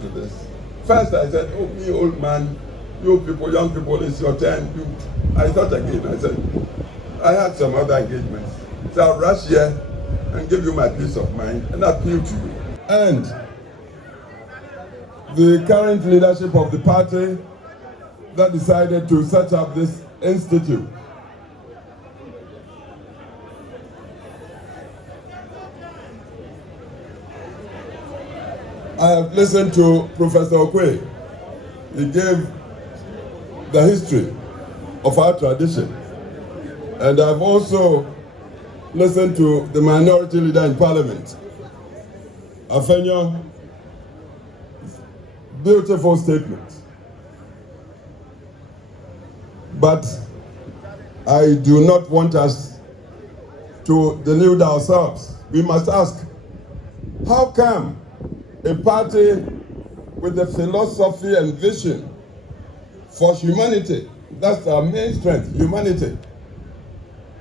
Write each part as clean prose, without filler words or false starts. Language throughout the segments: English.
to this. First I said, oh, me old man, you people, young people, it's your turn. I thought again, I said, I had some other engagements. So I'll rush here and give you my peace of mind and appeal to you. And the current leadership of the party that decided to set up this institute. I have listened to Professor Okwe. He gave the history of our tradition. And I've also listened to the minority leader in parliament, Afenyo. Beautiful statement. But I do not want us to delude ourselves. We must ask, how come a party with a philosophy and vision for humanity, that's our main strength, humanity,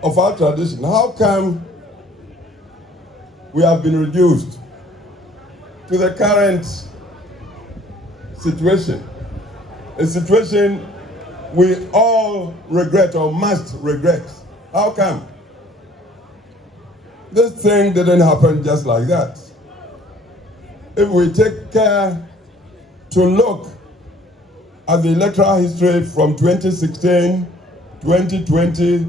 of our tradition, how come we have been reduced to the current situation, a situation we all regret or must regret? How come? This thing didn't happen just like that. If we take care to look at the electoral history from 2016, 2020,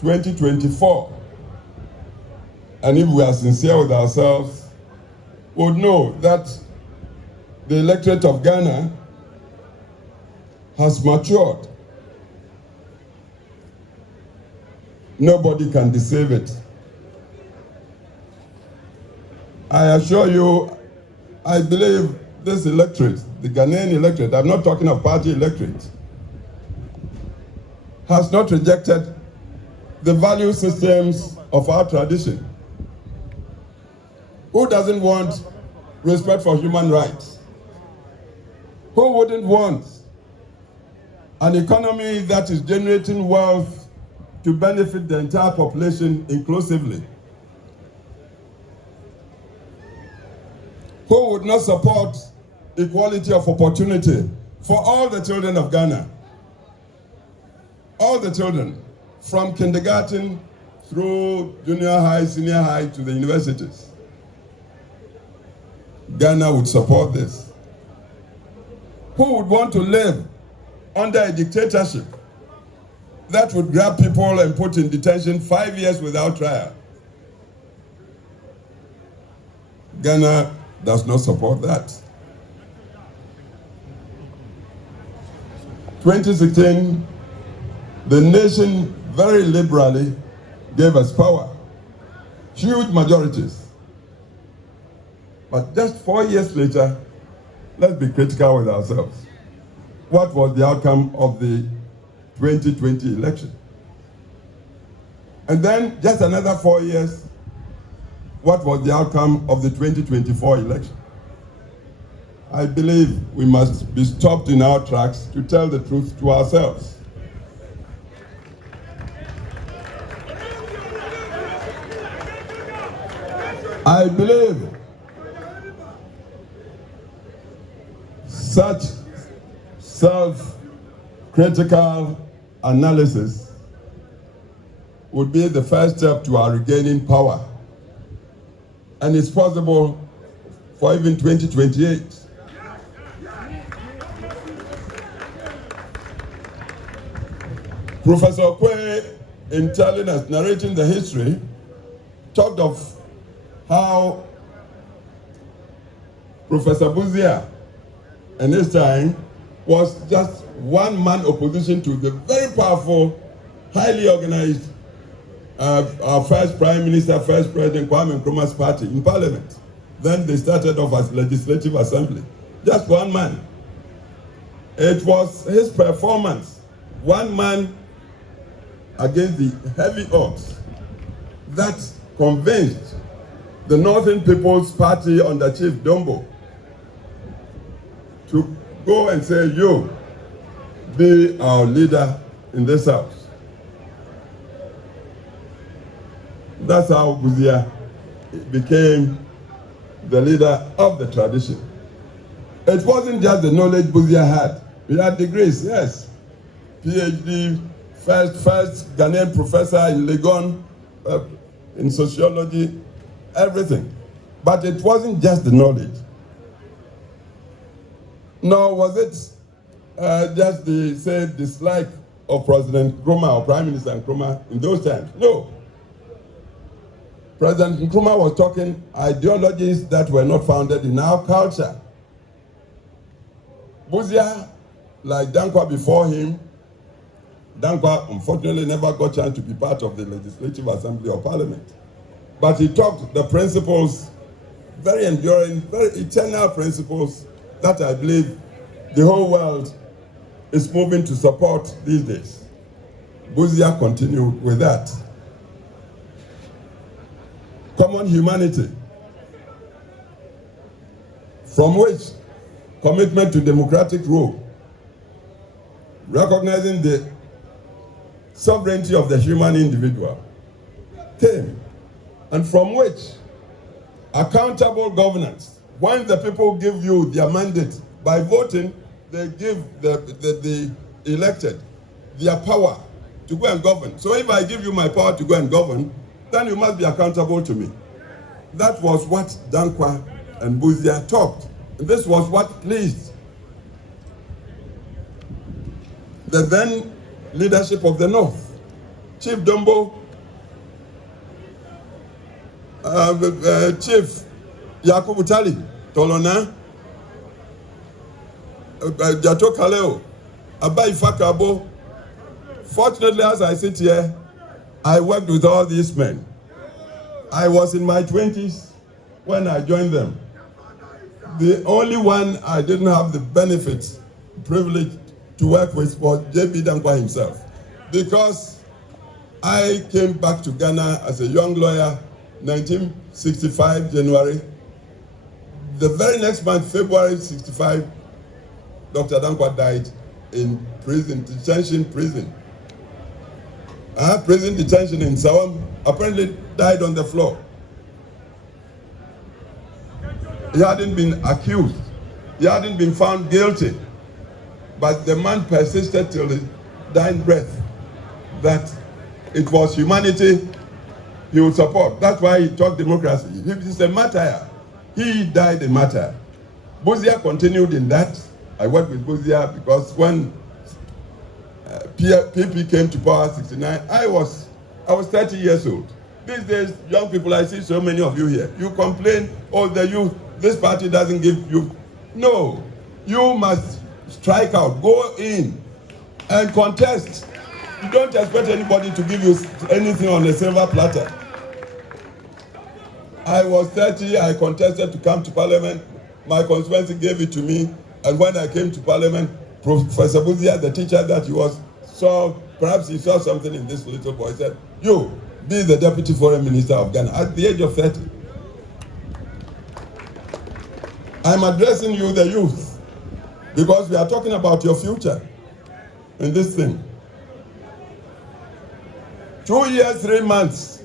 2024, and if we are sincere with ourselves, we would know that the electorate of Ghana has matured. Nobody can deceive it. I assure you, I believe this electorate, the Ghanaian electorate, I'm not talking of party electorate, has not rejected the value systems of our tradition. Who doesn't want respect for human rights? Who wouldn't want an economy that is generating wealth to benefit the entire population inclusively? Who would not support equality of opportunity for all the children of Ghana? All the children, from kindergarten through junior high, senior high to the universities. Ghana would support this. Who would want to live under a dictatorship that would grab people and put in detention 5 years without trial? Ghana does not support that. 2016, the nation very liberally gave us power, huge majorities. But just 4 years later, let's be critical with ourselves. What was the outcome of the 2020 election? And then just another 4 years, what was the outcome of the 2024 election? I believe we must be stopped in our tracks to tell the truth to ourselves. I believe such self-critical analysis would be the first step to our regaining power. And it's possible for even 2028. Professor Okwe, in telling us, narrating the history, talked of how Professor Bawumia in his time was just one-man opposition to the very powerful, highly organized our first Prime Minister, first President Kwame Nkrumah's party in Parliament. Then they started off as Legislative Assembly. Just one man. It was his performance, one man against the heavy odds, that convinced the Northern People's Party under Chief Dombo to go and say, you, be our leader in this house. That's how Bawumia became the leader of the tradition. It wasn't just the knowledge Bawumia had. He had degrees, yes. PhD, first Ghanaian professor in Legon, in sociology, everything. But it wasn't just the knowledge. Nor was it just the, say, dislike of President Nkrumah or Prime Minister Nkrumah in those times. No. President Nkrumah was talking ideologies that were not founded in our culture. Bawumia, like Dankwa before him, Dankwa unfortunately never got a chance to be part of the Legislative Assembly or Parliament. But he talked the principles, very enduring, very eternal principles that I believe the whole world is moving to support these days. Bawumia continued with that. Common humanity, from which commitment to democratic rule, recognizing the sovereignty of the human individual came, and from which accountable governance. When the people give you their mandate by voting, they give the elected their power to go and govern. So if I give you my power to go and govern, then you must be accountable to me. That was what Dankwa and Bawumia talked. And this was what pleased the then leadership of the North. Chief Dombo, Chief Yakubu Tali, Tolona, Jato Kaleo, Abai Fakabo. Fortunately, as I sit here, I worked with all these men. I was in my 20s when I joined them. The only one I didn't have the benefit, privilege to work with was J.B. Dankwa himself. Because I came back to Ghana as a young lawyer, 1965, January. The very next month, February 65, Dr. Dankwa died in prison, detention prison. Prison detention in Sawam, apparently died on the floor. He hadn't been accused. He hadn't been found guilty. But the man persisted till his dying breath that it was humanity he would support. That's why he talked democracy. He's a martyr. He died a martyr. Bawumia continued in that. I worked with Bawumia because when PP came to power 69, I was 30 years old. These days, young people, I see so many of you here. You complain, oh, the youth, this party doesn't give you. No, you must strike out, go in and contest. You don't expect anybody to give you anything on a silver platter. I was 30, I contested to come to Parliament. My constituency gave it to me. And when I came to Parliament, Professor Bawumia, the teacher that he was, perhaps he saw something in this little boy. He said, you, be the Deputy Foreign Minister of Ghana at the age of 30. I'm addressing you, the youth, because we are talking about your future in this thing. 2 years, 3 months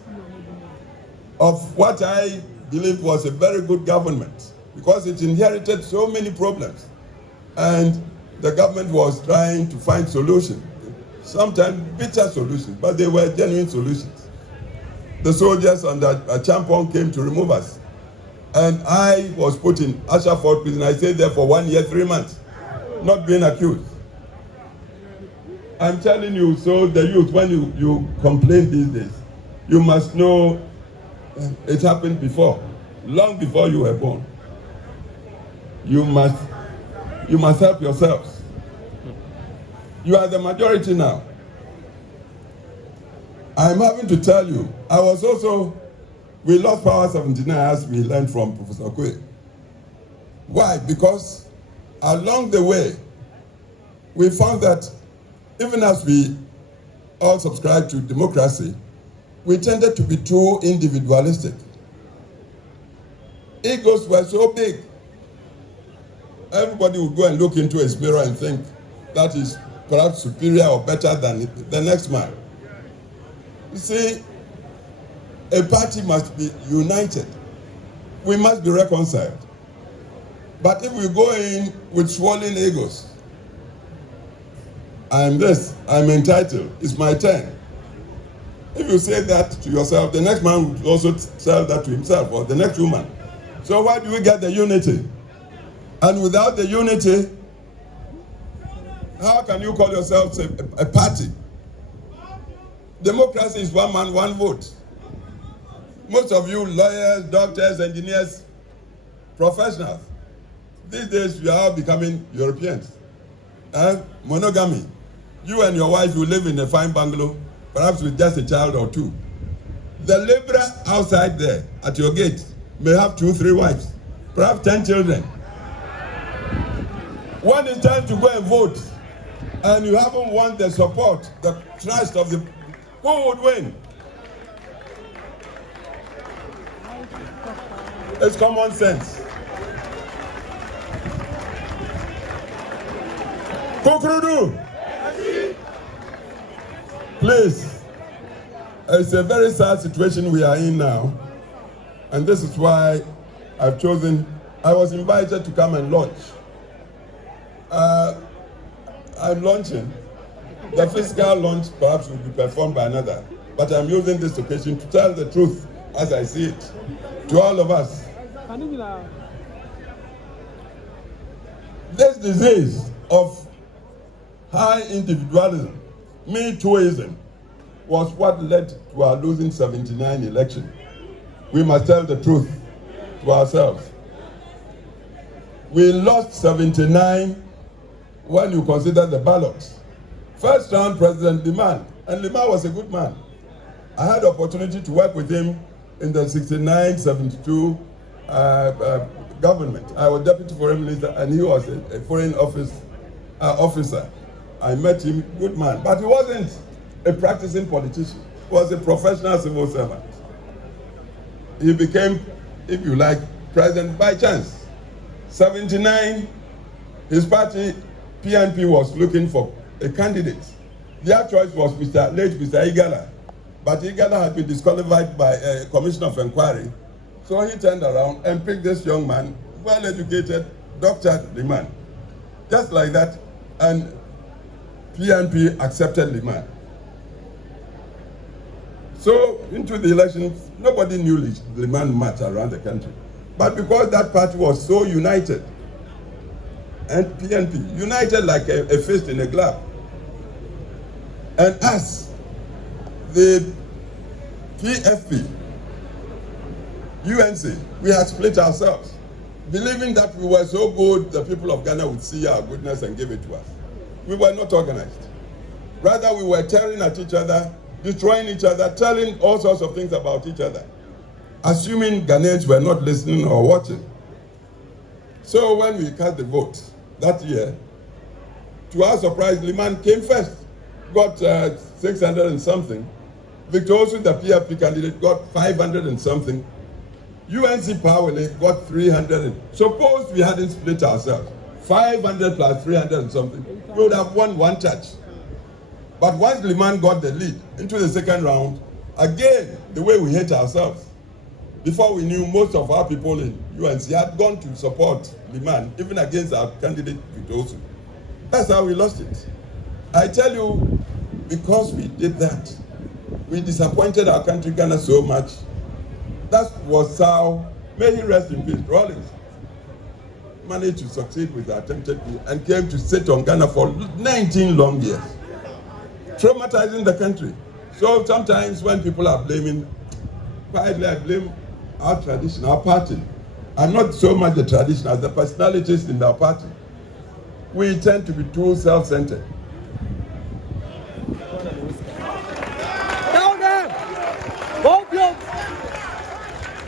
of what I believe was a very good government, because it inherited so many problems. And the government was trying to find solutions, sometimes bitter solutions, but they were genuine solutions. The soldiers under Champon came to remove us. And I was put in Ashford prison. I stayed there for 1 year, 3 months, not being accused. I'm telling you, so the youth, when you complain these days, you must know it happened before, long before you were born. You must help yourselves. You are the majority now. I'm having to tell you, we lost power 79 as we learned from Professor Kwe. Why? Because along the way, we found that even as we all subscribe to democracy, we tended to be too individualistic. Egos were so big. Everybody would go and look into his mirror and think that is perhaps superior or better than the next man. You see, a party must be united. We must be reconciled. But if we go in with swollen egos, I'm this, I'm entitled, it's my turn. If you say that to yourself, the next man will also tell that to himself, or the next woman. So why do we get the unity? And without the unity, how can you call yourself a party? Democracy is one man, one vote. Most of you lawyers, doctors, engineers, professionals, these days we are all becoming Europeans. Monogamy. You and your wife will live in a fine bungalow, perhaps with just a child or two. The laborer outside there at your gate may have 2, 3 wives, perhaps 10 children. When it's time to go and vote, and you haven't won the support, the trust of the, who would win? It's common sense. Kokrudu, please, it's a very sad situation we are in now, and this is why I've chosen, I was invited to come and launch. I'm launching. The physical launch perhaps will be performed by another, but I'm using this occasion to tell the truth as I see it to all of us. This disease of high individualism, me-tooism, was what led to our losing 79 election. We must tell the truth to ourselves. We lost 79 when you consider the ballots. First round, President Liman, and Liman was a good man. I had the opportunity to work with him in the 69-72 government. I was Deputy Foreign Minister and he was a foreign officer. I met him, good man, but he wasn't a practicing politician. He was a professional civil servant. He became, if you like, president by chance. 79, his party, PNP, was looking for a candidate. Their choice was late Mr. Igala. But Igala had been disqualified by a commission of inquiry. So he turned around and picked this young man, well-educated, Dr. Liman. Just like that, and PNP accepted Liman. So into the elections, nobody knew Liman much around the country. But because that party was so united, and PNP, united like a fist in a glove, and us, the PFP, UNC, we had split ourselves, believing that we were so good, the people of Ghana would see our goodness and give it to us. We were not organized. Rather, we were tearing at each other, destroying each other, telling all sorts of things about each other, assuming Ghanaians were not listening or watching. So when we cast the vote that year, to our surprise, Liman came first, got 600 and something. Victor Osu, the PFP candidate, got 500 and something. UNC Powerley got 300. Suppose we hadn't split ourselves, 500 plus 300 and something, we would have won one church. But once Liman got the lead into the second round, again, the way we hate ourselves. Before we knew, most of our people in UNC had gone to support Liman, even against our candidate, Victor Osu. That's how we lost it. I tell you, because we did that, we disappointed our country, Ghana, so much. That was how, may he rest in peace, Rawlings managed to succeed with the attempted coup and came to sit on Ghana for 19 long years, traumatizing the country. So sometimes when people are blaming, quietly I blame our tradition, our party, and not so much the tradition as the personalities in our party. We tend to be too self-centered. Down there! Both you!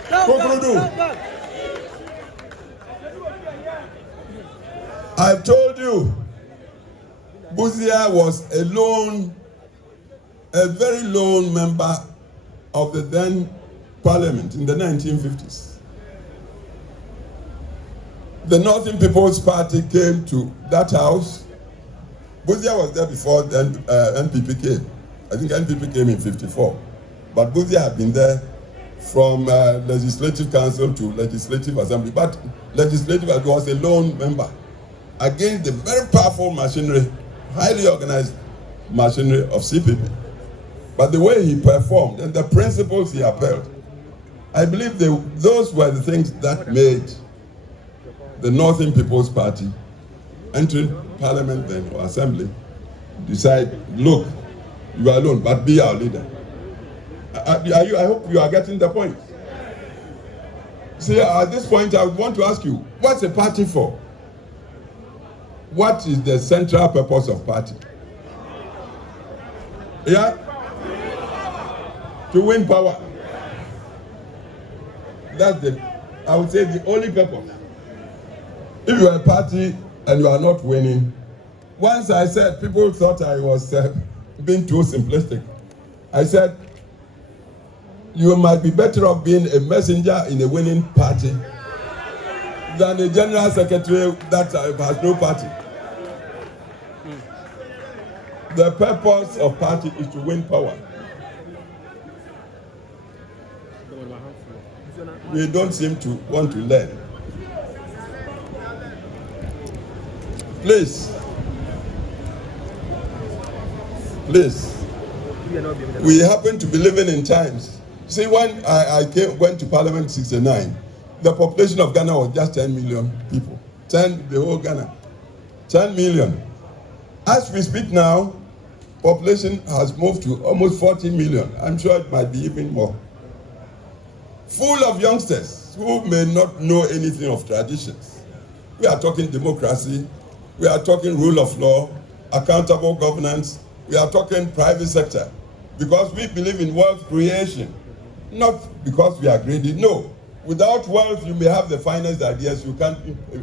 Down there! I've told you, Bawumia was a very lone member of the then parliament in the 1950s. The Northern People's Party came to that house. Bawumia was there before then NPP came. I think NPP came in 54. But Bawumia had been there from Legislative Council to Legislative Assembly. But legislative, I was a lone member against the very powerful machinery, highly organized machinery of CPP. But the way he performed and the principles he upheld, I believe those were the things that made the Northern People's Party, entering parliament then, or assembly, decide, look, you are alone, but be our leader. I hope you are getting the point. See, at this point, I want to ask you, what's a party for? What is the central purpose of party? Yeah? To win power. That's I would say, the only purpose. If you are a party and you are not winning, once I said, people thought I was being too simplistic. I said, you might be better off being a messenger in a winning party than a general secretary that has no party. The purpose of party is to win power. We don't seem to want to learn. Please, we happen to be living in times. See, when I went to Parliament in '69, the population of Ghana was just 10 million people. The whole Ghana. 10 million. As we speak now, population has moved to almost 40 million. I'm sure it might be even more. Full of youngsters who may not know anything of traditions. We are talking democracy, we are talking rule of law, accountable governance, we are talking private sector. Because we believe in wealth creation, not because we are greedy. No, without wealth you may have the finest ideas, you can't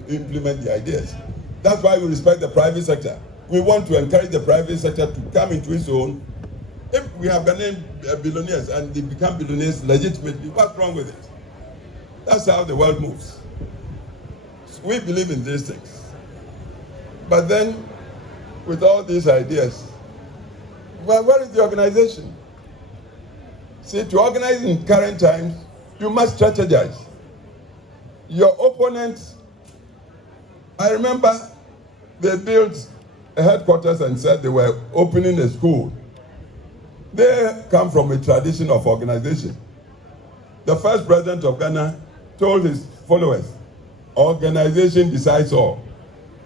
implement the ideas. That's why we respect the private sector. We want to encourage the private sector to come into its own. If we have Ghanaian billionaires and they become billionaires legitimately, what's wrong with it? That's how the world moves. So we believe in these things. But then, with all these ideas, well, where is the organization? See, to organize in current times, you must strategize. Your opponents, I remember they built a headquarters and said they were opening a school. They come from a tradition of organization. The first president of Ghana told his followers, organization decides all.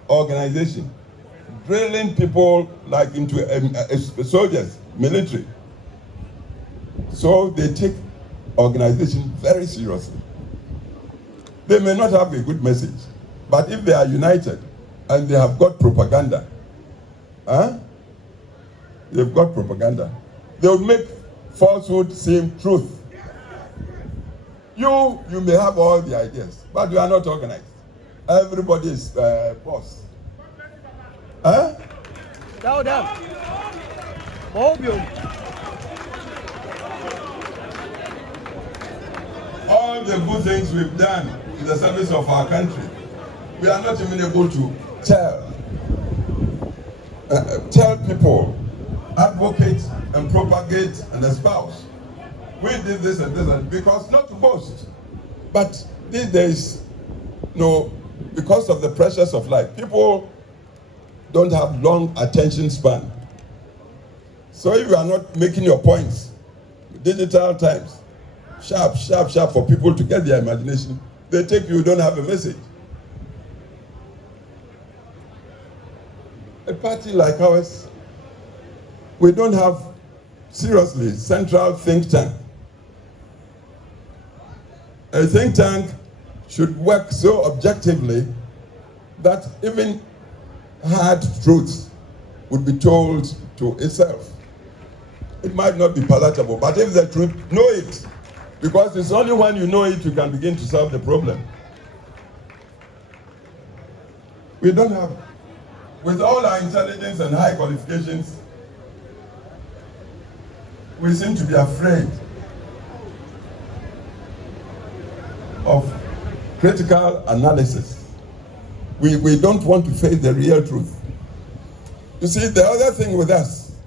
Organization. Drilling people like into soldiers, military. So they take organization very seriously. They may not have a good message, but if they are united and they have got propaganda, they've got propaganda. They would make falsehood seem truth. You may have all the ideas, but you are not organized. Everybody is boss. Down, down. Bawumia. All the good things we've done in the service of our country, we are not even able to tell people, advocate and propagate and espouse. We did this and this, and because not to boast, but these days, because of the pressures of life, people don't have long attention span. So if you are not making your points, digital times, sharp for people to get their imagination, they take you don't have a message. A party like ours, we don't have, seriously, central think tank. A think tank should work so objectively that even hard truths would be told to itself. It might not be palatable, but if the truth, know it. Because it's only when you know it you can begin to solve the problem. We don't have, with all our intelligence and high qualifications, we seem to be afraid of critical analysis. We don't want to face the real truth. You see, the other thing with us,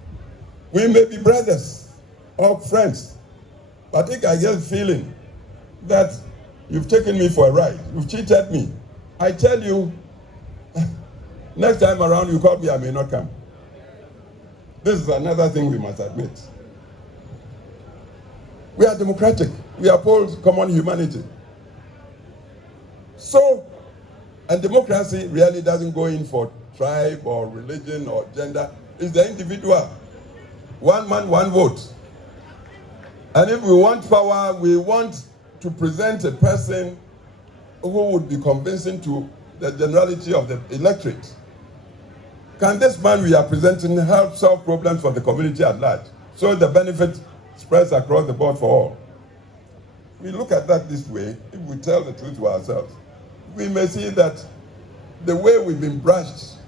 we may be brothers or friends, but I think I get the feeling that you've taken me for a ride, you've cheated me, I tell you, next time around you call me, I may not come. This is another thing we must admit. We are democratic. We uphold common humanity. So, and democracy really doesn't go in for tribe or religion or gender. It's the individual. One man, one vote. And if we want power, we want to present a person who would be convincing to the generality of the electorate. Can this man we are presenting help solve problems for the community at large, so the benefit spreads across the board for all? We look at that this way. If we tell the truth to ourselves, we may see that the way we've been brushed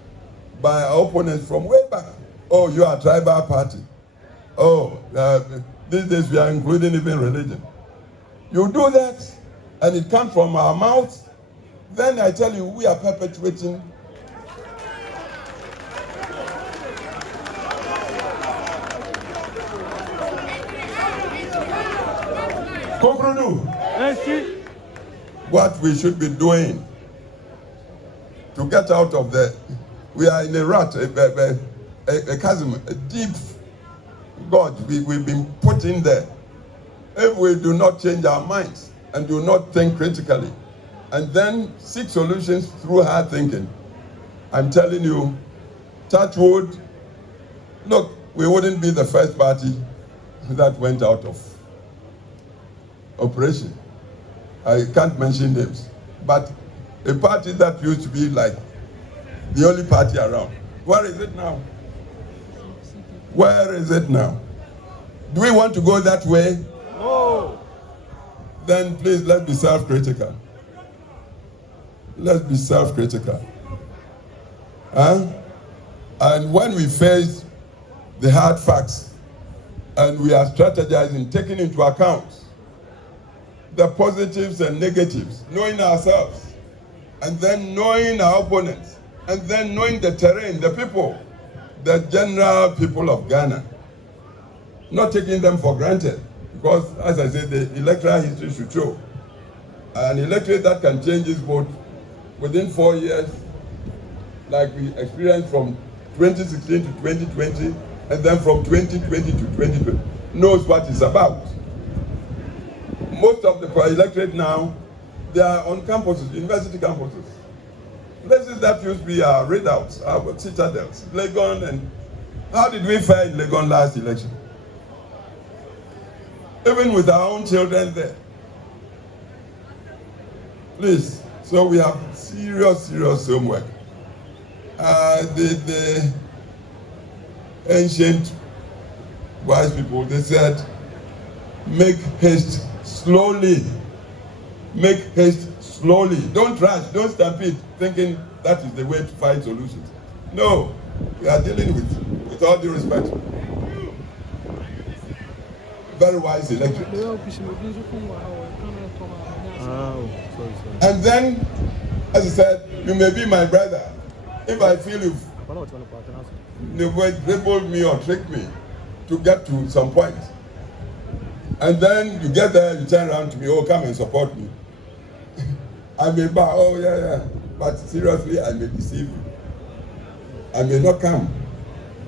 by our opponents from way back. Oh, you are a tribal party. Oh, these days we are including even religion. You do that, and it comes from our mouths, then I tell you, we are perpetuating what we should be doing to get out of we are in a rut, a chasm, a deep gorge we've been put in there. If we do not change our minds and do not think critically and then seek solutions through hard thinking, I'm telling you, touch wood, look, we wouldn't be the first party that went out of operation. I can't mention names, but a party that used to be like the only party around. Where is it now? Where is it now? Do we want to go that way? No. Then please, let's be self-critical. Let's be self-critical. Huh? And when we face the hard facts and we are strategizing, taking into account the positives and negatives, knowing ourselves, and then knowing our opponents, and then knowing the terrain, the people, the general people of Ghana, not taking them for granted, because as I said, the electoral history should show an electorate that can change its vote within 4 years, like we experienced from 2016 to 2020, and then from 2020 to 2020, knows what it's about. Most of the electorate now, they are on campuses, university campuses. Places that used to be our readouts, our citadels, Legon, and how did we fare in Legon last election? Even with our own children there. Please, so we have serious homework. The ancient wise people, they said, make haste slowly. Make haste slowly. Don't rush, don't stampede, thinking that is the way to find solutions. No, we are dealing with all due respect, very wise electorate. And then, as I said, you may be my brother. If I feel you've dribbled me or tricked me to get to some point, and then you get there, you turn around to me, oh, come and support me. I may bow, oh yeah, but seriously, I may deceive you. I may not come.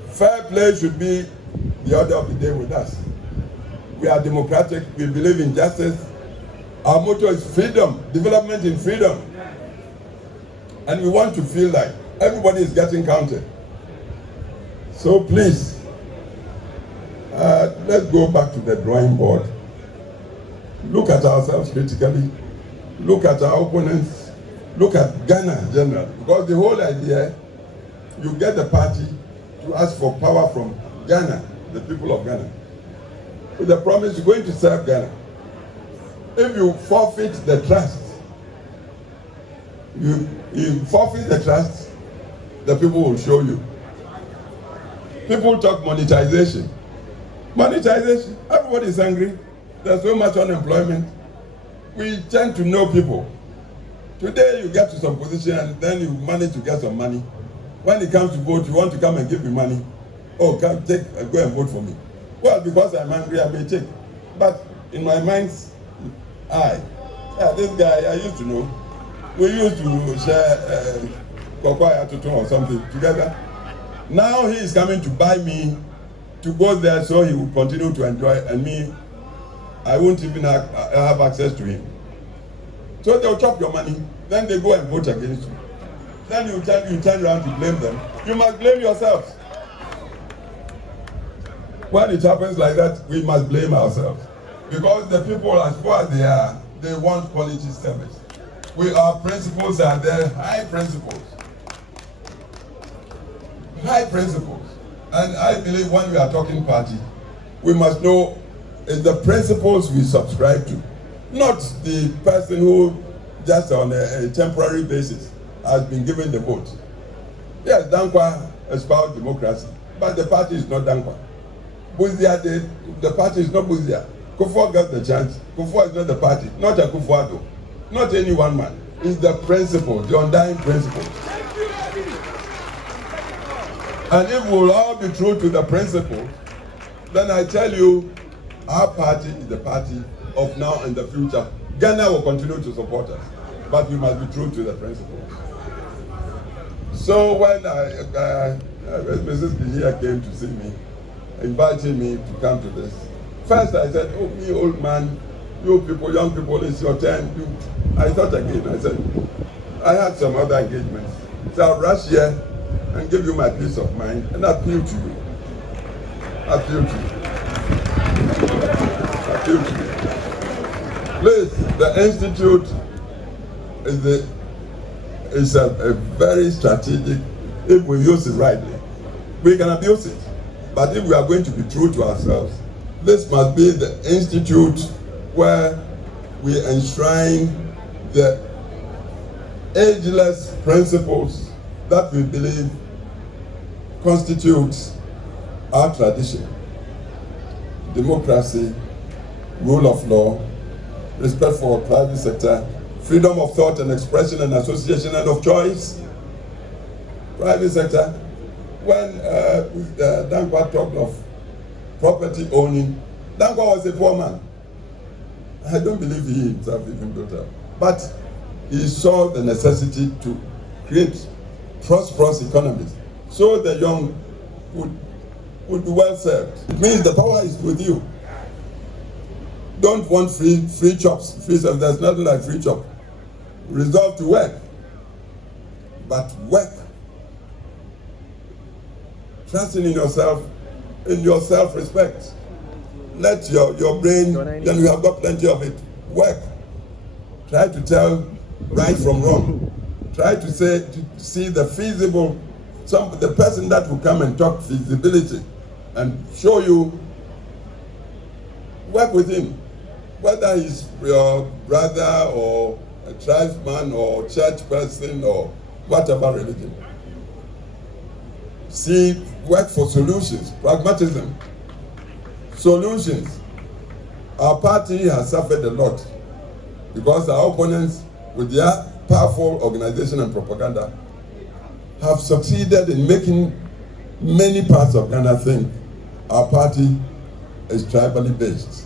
Fair play should be the order of the day with us. We are democratic, we believe in justice. Our motto is freedom, development in freedom. And we want to feel like everybody is getting counted. So please, let's go back to the drawing board. Look at ourselves critically. Look at our opponents. Look at Ghana generally. Because the whole idea, you get the party to ask for power from Ghana, the people of Ghana, with the promise you're going to serve Ghana. If you forfeit the trust, you forfeit the trust, the people will show you. People talk monetization. Monetization, everybody is angry. There's so much unemployment. We tend to know people. Today you get to some position and then you manage to get some money. When it comes to vote, you want to come and give me money. Oh, come go and vote for me. Well, because I'm angry, I may take. But in my mind's eye, this guy I used to know. We used to share cocoa or something together. Now he is coming to buy me to go there so he will continue to enjoy, and me, I won't even have access to him. So they'll chop your money, then they go and vote against you. Then you turn around to blame them. You must blame yourselves. When it happens like that, we must blame ourselves. Because the people, as far as they are, they want quality service. Our principles are there, high principles. High principles. And I believe when we are talking party, we must know it's the principles we subscribe to, not the person who just on a temporary basis has been given the vote. Yes, Dankwa espoused democracy, but the party is not Dankwa. Bawumia did, the party is not Bawumia. Kufuor got the chance. Kufuor is not the party, not Akuffo Addo, not any one man. It's the principle, the undying principle. And if we'll all be true to the principle, then I tell you, our party is the party of now and the future. Ghana will continue to support us, but we must be true to the principle. So when Mrs. Bihia came to see me, inviting me to come to this, first I said, oh, me old man, you people, young people, it's your turn. I thought again, I said, I had some other engagements. So I'll rush here and give you my peace of mind and appeal to you. Appeal to you. Appeal to you. Please, the Institute is a very strategic, if we use it rightly. We can abuse it. But if we are going to be true to ourselves, this must be the institute where we enshrine the ageless principles that we believe constitutes our tradition. Democracy, rule of law, respect for private sector, freedom of thought and expression and association and of choice. Private sector, when Dankwa talked of property owning, Dankwa was a poor man. I don't believe he himself even built up. But he saw the necessity to create prosperous economies so the young would be well served. It means the power is with you. Don't want free chops, free service. There's nothing like free chop. Resolve to work, but work. Trusting in yourself, in your self-respect. Let your brain, then you have got plenty of it. Work. Try to tell right from wrong. Try to see the feasible, the person that will come and talk feasibility and show you. Work with him. Whether he's your brother or a tribesman or church person or whatever religion. See, work for solutions, pragmatism. Solutions. Our party has suffered a lot because our opponents, with their powerful organization and propaganda, have succeeded in making many parts of Ghana think our party is tribally based.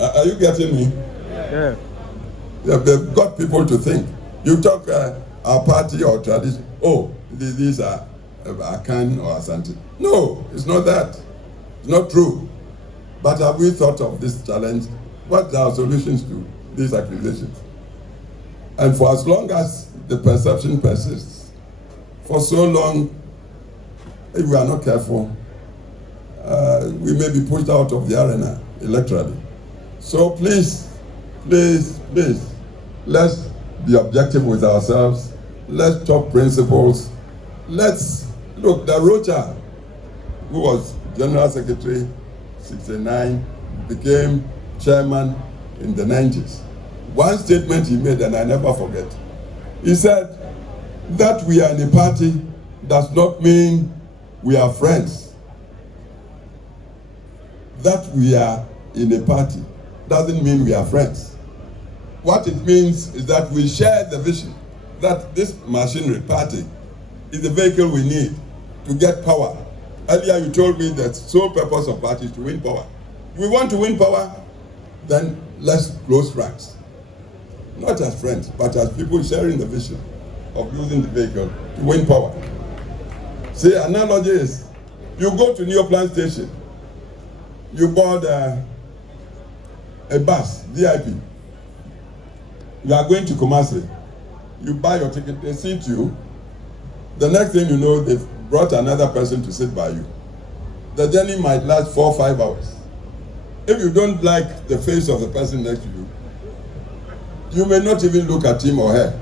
Are you getting me? Yeah. They've got people to think. You talk our party or tradition, oh, these are Akan or Asante. No, it's not that. It's not true. But have we thought of this challenge? What are our solutions to these accusations? And for as long as the perception persists, for so long, if we are not careful, we may be pushed out of the arena electorally. So please, please, please, let's be objective with ourselves. Let's talk principles. Let's look, the Rocha, who was General Secretary 69, became chairman in the 90s. One statement he made, and I never forget. He said, that we are in a party does not mean we are friends. That we are in a party doesn't mean we are friends. What it means is that we share the vision that this machinery party is the vehicle we need to get power. Earlier you told me that sole purpose of party is to win power. If we want to win power, then let's close ranks. not as friends, but as people sharing the vision of using the vehicle to win power. See, analogy is, you go to New Plant Station, you board a bus, VIP. You are going to Kumasi. You buy your ticket, they seat you. The next thing you know, they've brought another person to sit by you. The journey might last 4 or 5 hours. If you don't like the face of the person next to you, you may not even look at him or her.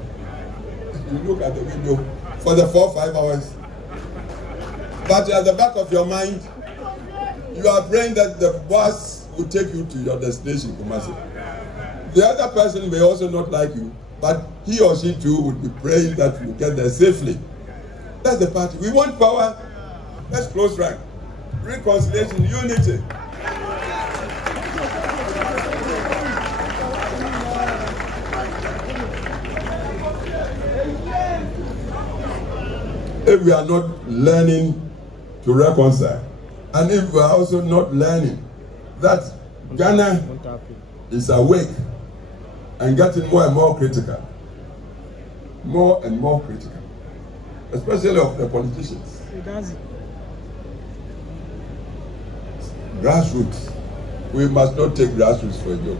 You look at the window for the 4 or 5 hours. But at the back of your mind, you are praying that the bus will take you to your destination, Kumasi. The other person may also not like you, but he or she too would be praying that you get there safely. That's the party. We want power. Let's close rank. Reconciliation, unity. If we are not learning to reconcile, and if we are also not learning that Ghana is awake and getting more and more critical, especially of the politicians. Grassroots. We must not take grassroots for a joke.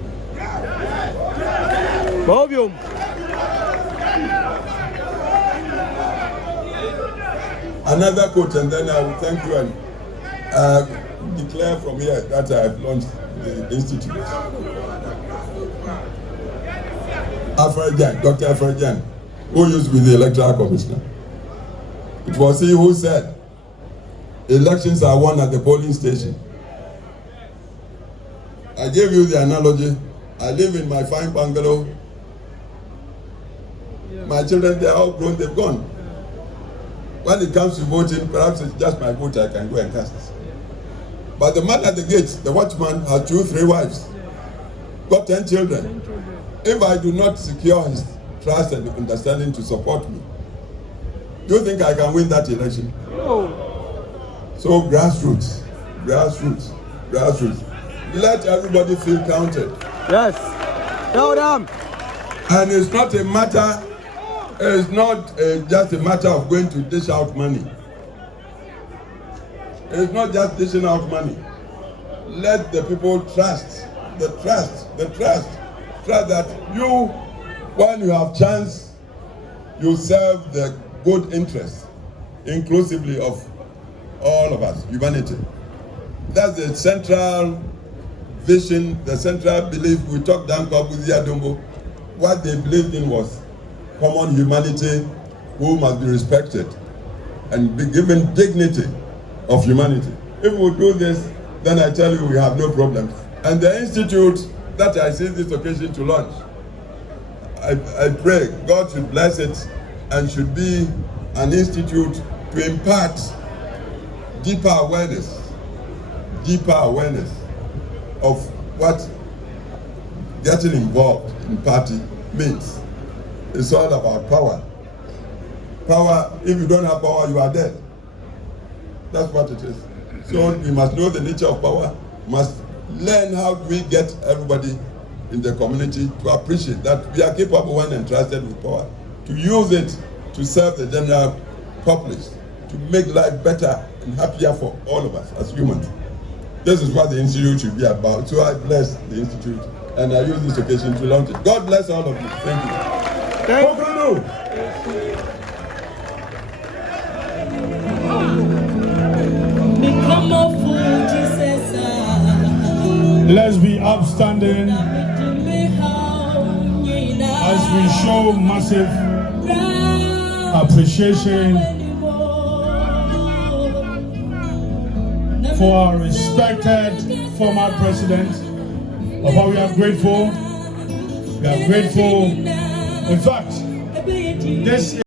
Bawumia. Another quote, and then I will thank you and declare from here that I have launched the institute. Dr. Afrajan, who used to be the electoral commissioner. It was he who said, elections are won at the polling station. I gave you the analogy. I live in my fine bungalow. My children, they are all grown, they've gone. When it comes to voting, perhaps it's just my vote I can go and cast. But the man at the gate, the watchman, has 2, 3 wives, got 10 children. If I do not secure his trust and understanding to support me, do you think I can win that election? No. So grassroots. Let everybody feel counted. Yes. Tell them. And it's not a matter. It's not just a matter of going to dish out money. It's not just dishing out money. Let the people trust that you, when you have chance, you serve the good interest, inclusively of all of us, humanity. That's the central vision, the central belief. We talked down Akuffo Addo. What they believed in was common humanity who must be respected and be given dignity of humanity. If we do this, then I tell you we have no problems. And the institute that I see this occasion to launch, I pray God should bless it and should be an institute to impart deeper awareness of what getting involved in party means. It's all about power. Power, if you don't have power, you are dead. That's what it is. So we must know the nature of power, must learn how do we get everybody in the community to appreciate that we are capable when entrusted with power, to use it to serve the general populace, to make life better and happier for all of us as humans. This is what the institute should be about. So I bless the institute and I use this occasion to launch it. God bless all of you. Thank you. Thank you. Let's be upstanding as we show massive appreciation for our respected former president. But we are grateful. We are grateful. In fact, this